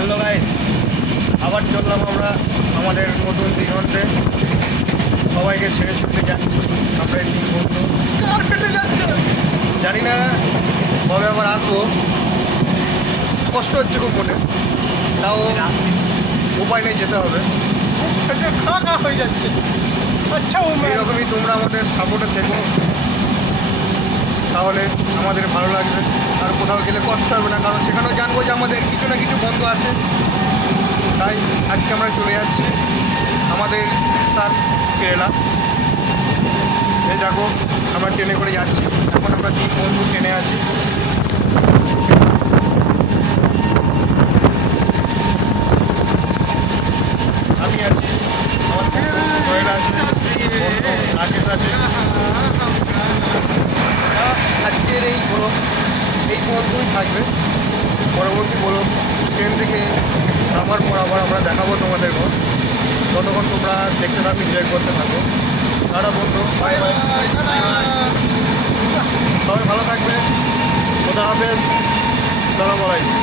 Hello guys, আবার চললাম আমরা আমাদের নতুন দিগন্তে। সবাইকে ছেড়ে ছুটে যাচ্ছি আমরা এই তিন বন্ধু। জানি না কবে আবার আসবো, কষ্ট হচ্ছে খুব মনে, তাও উপায় নেই, যেতে হবে। খাওয়া হয়ে যাচ্ছে। আচ্ছা এইরকমই তোমরা আমাদের সাপোর্টে থেকো, তাহলে আমাদের ভালো লাগবে। আর কোথাও গেলে কষ্ট হবে না, কারণ সেখানেও জানবো যে আমাদের কিছু না কিছু বন্ধু আছে। তাই আজকে আমরা চলে যাচ্ছি আমাদের তার কেরালা। এই দেখো আমরা ট্রেনে করে যাচ্ছি, এখন আমরা তিন বন্ধু ট্রেনে আছি। আমি আছি, আমার সোহেল আছে, রাকেশ আছে। আজকের এই ব্লগ এই পর্যন্তই থাকবে। পরবর্তী ব্লগ ট্রেন থেকে নামার পর আবার আমরা দেখাবো তোমাদের ঘর। ততক্ষণ তোমরা দেখতে থাকো, এনজয় করতে থাকো। টাটা বন্ধু, বাই বাই। সবাই ভালো থাকবে, খোদা হাফেজ, আসসালামু আলাইকুম।